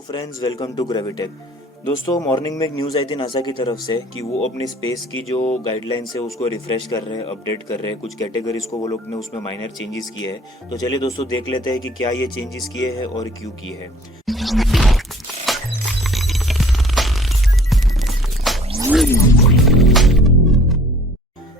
Hello friends, welcome to Gravitech. दोस्तों, morning में एक न्यूज़ आई थी नासा की तरफ से कि वो अपनी स्पेस की जो गाइडलाइंस है उसको रिफ्रेश कर रहे हैं, अपडेट कर रहे हैं। कुछ कैटेगरीज को वो लोग ने उसमें माइनर चेंजेस किए हैं। तो चलिए दोस्तों, देख लेते हैं कि क्या ये चेंजेस किए हैं और क्यों किए हैं।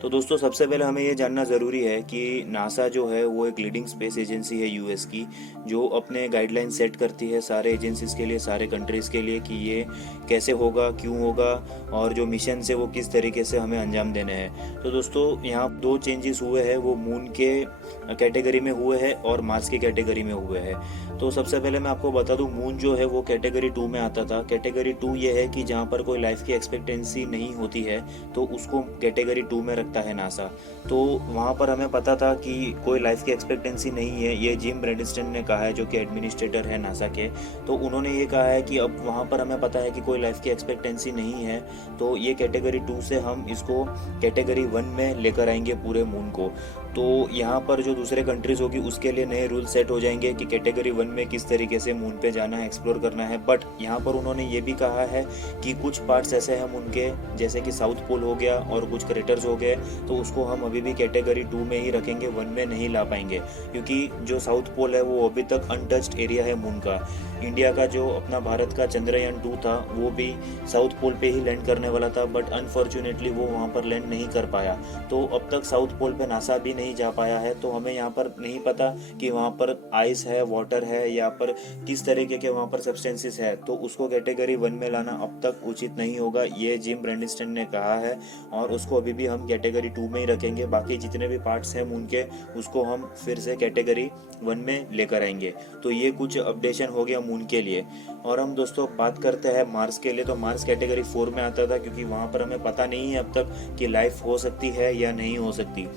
तो दोस्तों, सबसे पहले हमें ये जानना ज़रूरी है कि नासा जो है वो एक लीडिंग स्पेस एजेंसी है यूएस की, जो अपने गाइडलाइन सेट करती है सारे एजेंसीज के लिए, सारे कंट्रीज़ के लिए कि ये कैसे होगा, क्यों होगा और जो मिशन है वो किस तरीके से हमें अंजाम देने हैं। तो दोस्तों, यहाँ दो चेंजेस हुए हैं, वो मून के कैटेगरी में हुए हैं और मार्स की कैटेगरी में हुए हैं। तो सबसे पहले मैं आपको बता दूं, मून जो है वो कैटेगरी 2 में आता था। कैटेगरी 2 ये है कि जहाँ पर कोई लाइफ की एक्सपेक्टेंसी नहीं होती है तो उसको कैटेगरी 2 में रखता है नासा। तो वहाँ पर हमें पता था कि कोई लाइफ की एक्सपेक्टेंसी नहीं है, ये जिम ब्रैडस्टन ने कहा है जो कि एडमिनिस्ट्रेटर है नासा के। तो उन्होंने ये कहा है कि अब वहाँ पर हमें पता है कि कोई लाइफ की एक्सपेक्टेंसी नहीं है, तो ये कैटेगरी 2 से हम इसको कैटेगरी 1 में लेकर आएंगे पूरे मून को। तो यहाँ पर जो दूसरे कंट्रीज होगी उसके लिए नए रूल सेट हो जाएंगे कि कैटेगरी 1 में किस तरीके से मून पे जाना है, एक्सप्लोर करना है। बट यहाँ पर उन्होंने ये भी कहा है कि कुछ पार्ट्स ऐसे हैं मून के, जैसे कि साउथ पोल हो गया और कुछ क्रेटर्स हो गए, तो उसको हम अभी भी कैटेगरी 2 में ही रखेंगे, 1 में नहीं ला पाएंगे। क्योंकि जो साउथ पोल है वो अभी तक अनटच्ड एरिया है मून का। इंडिया का जो अपना भारत का चंद्रयान 2 था वो भी साउथ पोल पे ही लैंड करने वाला था, बट अनफॉर्चुनेटली वो वहाँ पर लैंड नहीं कर पाया। तो अब तक साउथ पोल पे नासा भी नहीं जा पाया है, तो हमें यहाँ पर नहीं पता कि वहाँ पर आइस है, वाटर है, या पर किस तरीके के वहाँ पर सब्सटेंसेस है। तो उसको कैटेगरी 1 में लाना अब तक उचित नहीं होगा, ये जिम ब्रैडस्टन ने कहा है। और उसको अभी भी हम कैटेगरी 2 में ही रखेंगे। बाकी जितने भी पार्ट्स हैं मून के उसको हम फिर से कैटेगरी 1 में लेकर आएंगे। तो ये कुछ अपडेशन हो गया मून के लिए। और हम दोस्तों बात करते हैं मार्स के लिए। तो मार्स कैटेगरी 4 में आता था, क्योंकि वहाँ पर हमें पता नहीं है अब तक कि लाइफ हो सकती है या नहीं हो सकती,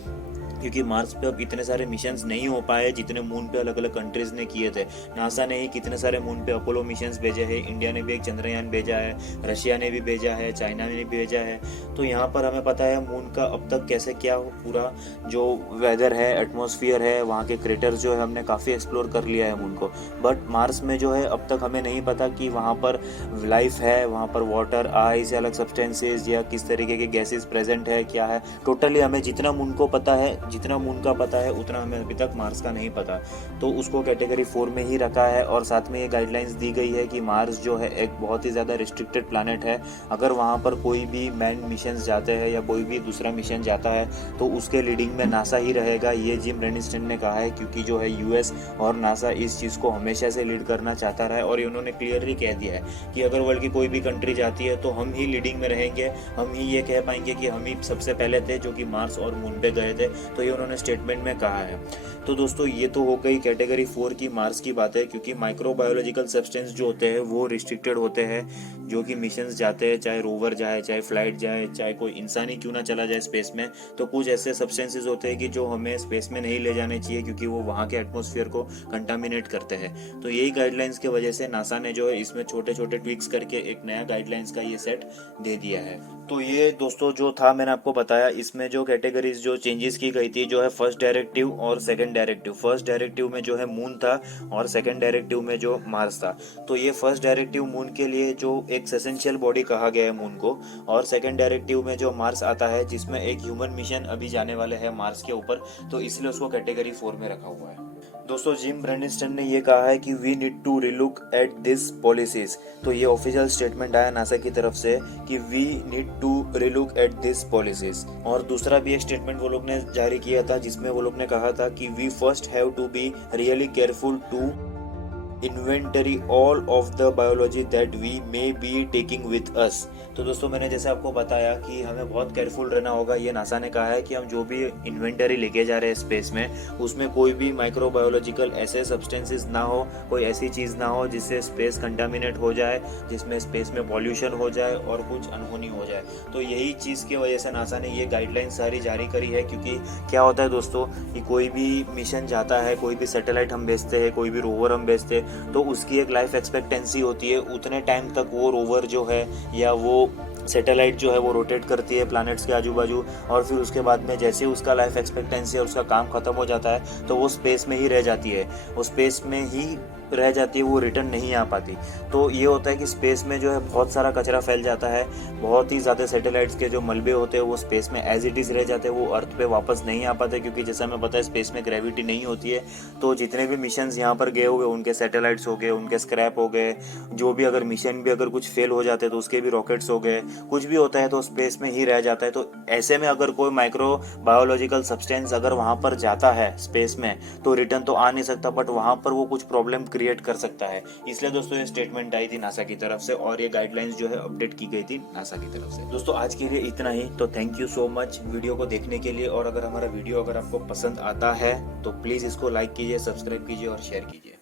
क्योंकि मार्स पे अब इतने सारे मिशंस नहीं हो पाए जितने मून पे अलग अलग कंट्रीज ने किए थे। नासा ने ही कितने सारे मून पे अपोलो मिशंस भेजे हैं, इंडिया ने भी एक चंद्रयान भेजा है, रशिया ने भी भेजा है, चाइना ने भी भेजा है। तो यहाँ पर हमें पता है मून का अब तक कैसे क्या पूरा जो वेदर है, एटमॉस्फेयर है, वहाँ के क्रेटर्स जो है हमने काफ़ी एक्सप्लोर कर लिया है मून को। बट मार्स में जो है अब तक हमें नहीं पता कि वहाँ पर लाइफ है, वहाँ पर वाटर, आइस या अलग सब्सटेंसेज या किस तरीके के गैसेज प्रेजेंट है, क्या है। टोटली हमें जितना मून का पता है उतना हमें अभी तक मार्स का नहीं पता। तो उसको कैटेगरी 4 में ही रखा है। और साथ में ये गाइडलाइंस दी गई है कि मार्स जो है एक बहुत ही ज़्यादा रिस्ट्रिक्टेड प्लैनेट है। अगर वहाँ पर कोई भी मैन मिशन जाते हैं या कोई भी दूसरा मिशन जाता है तो उसके लीडिंग में नासा ही रहेगा, ये जिम ब्रैडस्टन ने कहा है। क्योंकि जो है यूएस और नासा इस चीज़ को हमेशा से लीड करना चाहता रहा है, और उन्होंने क्लियरली कह दिया है कि अगर वर्ल्ड की कोई भी कंट्री जाती है तो हम ही लीडिंग में रहेंगे, हम ही ये कह पाएंगे कि हम ही सबसे पहले थे जो कि मार्स और मून पे गए थे। तो ये उन्होंने स्टेटमेंट में कहा है। तो दोस्तों, ये तो हो गई कैटेगरी 4 की मार्स की बात है, क्योंकि माइक्रोबायोलॉजिकल सब्सटेंस जो होते हैं वो रिस्ट्रिक्टेड होते हैं। जो कि मिशंस जाते हैं, चाहे रोवर जाए, चाहे फ्लाइट जाए, चाहे कोई इंसान ही क्यों ना चला जाए स्पेस में, तो कुछ ऐसे सब्सटेंसेस होते हैं कि जो हमें स्पेस में नहीं ले जाने चाहिए, क्योंकि वो वहाँ के एटमॉस्फेयर को कंटामिनेट करते हैं। तो यही गाइडलाइंस की वजह से नासा ने जो है इसमें छोटे छोटे ट्विक्स करके एक नया गाइडलाइंस का ये सेट दे दिया है। तो ये दोस्तों जो था मैंने आपको बताया, इसमें जो कैटेगरीज जो चेंजेस की गई थी, जो है फर्स्ट डायरेक्टिव और सेकंड डायरेक्टिव। फर्स्ट डायरेक्टिव में जो है मून था और सेकंड डायरेक्टिव में जो मार्स था। तो ये फर्स्ट डायरेक्टिव मून के लिए जो एक एसेंशियल बॉडी कहा गया है मून को, और सेकंड डायरेक्टिव में जो मार्स आता है जिसमें एक ह्यूमन मिशन अभी जाने वाले हैं मार्स के ऊपर, तो इसलिए उसको कैटेगरी 4 में रखा हुआ है। दोस्तों, जिम ब्रैडस्टन ने ये कहा है कि we need to relook at this policies. तो ये ऑफिशियल स्टेटमेंट आया नासा की तरफ से कि we need to relook at this policies. और दूसरा भी एक स्टेटमेंट वो लोग ने जारी किया था जिसमें वो लोग ने कहा था कि we first have to be really careful to inventory all of the biology that we may be taking with us. तो दोस्तों, मैंने जैसे आपको बताया कि हमें बहुत केयरफुल रहना होगा। ये नासा ने कहा है कि हम जो भी इन्वेंटरी लेके जा रहे हैं स्पेस में, उसमें कोई भी माइक्रोबायोलॉजिकल ऐसे सब्सटेंसेस ना हो, कोई ऐसी चीज़ ना हो जिससे स्पेस कंटामिनेट हो जाए, जिसमें स्पेस में पॉल्यूशन हो जाए और कुछ अनहोनी हो जाए। तो यही चीज़ की वजह से नासा ने ये गाइडलाइन सारी जारी करी है। क्योंकि क्या होता है दोस्तों कि कोई भी मिशन जाता है, कोई भी सैटेलाइट हम भेजते हैं, कोई भी रोवर हम भेजते हैं, तो उसकी एक लाइफ एक्सपेक्टेंसी होती है। उतने टाइम तक वो रोवर जो है या वो सैटेलाइट जो है वो रोटेट करती है प्लैनेट्स के आजू बाजू, और फिर उसके बाद में जैसे उसका लाइफ एक्सपेक्टेंसी और उसका काम खत्म हो जाता है तो वो स्पेस में ही रह जाती है, वो स्पेस में ही रह जाती है वो रिटर्न नहीं आ पाती। तो ये होता है कि स्पेस में जो है बहुत सारा कचरा फैल जाता है, बहुत ही ज़्यादा सैटेलाइट्स के जो मलबे होते हैं वो स्पेस में एज इट इज़ रह जाते हैं, वो अर्थ पे वापस नहीं आ पाते, क्योंकि जैसा हमें पता है स्पेस में ग्रेविटी नहीं होती है। तो जितने भी मिशंस यहाँ पर गए हुए उनके सैटेलाइट्स हो गए, उनके स्क्रैप हो गए, जो भी अगर मिशन भी अगर कुछ फेल हो जाते हैं तो उसके भी रॉकेट्स हो गए, कुछ भी होता है तो स्पेस में ही रह जाता है। तो ऐसे में अगर कोई माइक्रो बायोलॉजिकल सब्सटेंस अगर वहाँ पर जाता है स्पेस में तो रिटर्न तो आ नहीं सकता, बट वहाँ पर वो कुछ प्रॉब्लम क्रिएट कर सकता है। इसलिए दोस्तों ये स्टेटमेंट आई थी नासा की तरफ से और ये गाइडलाइंस जो है अपडेट की गई थी नासा की तरफ से। दोस्तों आज के लिए इतना ही, तो thank you so much video को देखने के लिए। और अगर हमारा वीडियो अगर आपको पसंद आता है तो प्लीज इसको लाइक कीजिए, सब्सक्राइब कीजिए और शेयर कीजिए।